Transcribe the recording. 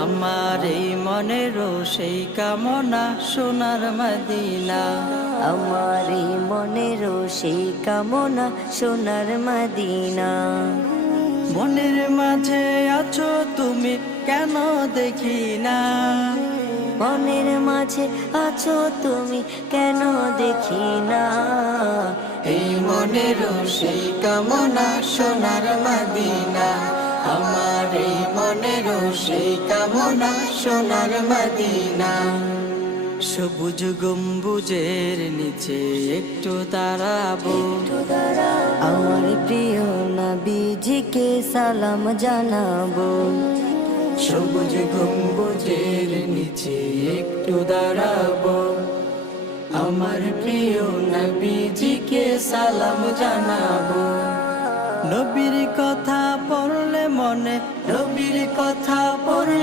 আমার এই মনেরও সেই কামনা সোনার মদিনা, আমার এই মনেরও সেই কামনা সোনার মদিনা। মনের মাঝে আছো তুমি কেন দেখি না, মনের মাঝে আছো তুমি কেন দেখি না। এই মনেরও সেই কামনা সোনার মদিনা, আমার এই মনেরও সেই কামনা সোনার মদিনা। সবুজ গম্বুজের নিচে একটু দাঁড়াবো, আমার প্রিয় নবীজিকে সালাম জানাবো। সবুজ গম্বুজের নিচে একটু দাঁড়াবো, আমার প্রিয় নবীজিকে সালাম জানাবো। নবীর কথা পড়লে মনে, নবীর কথা পড়লে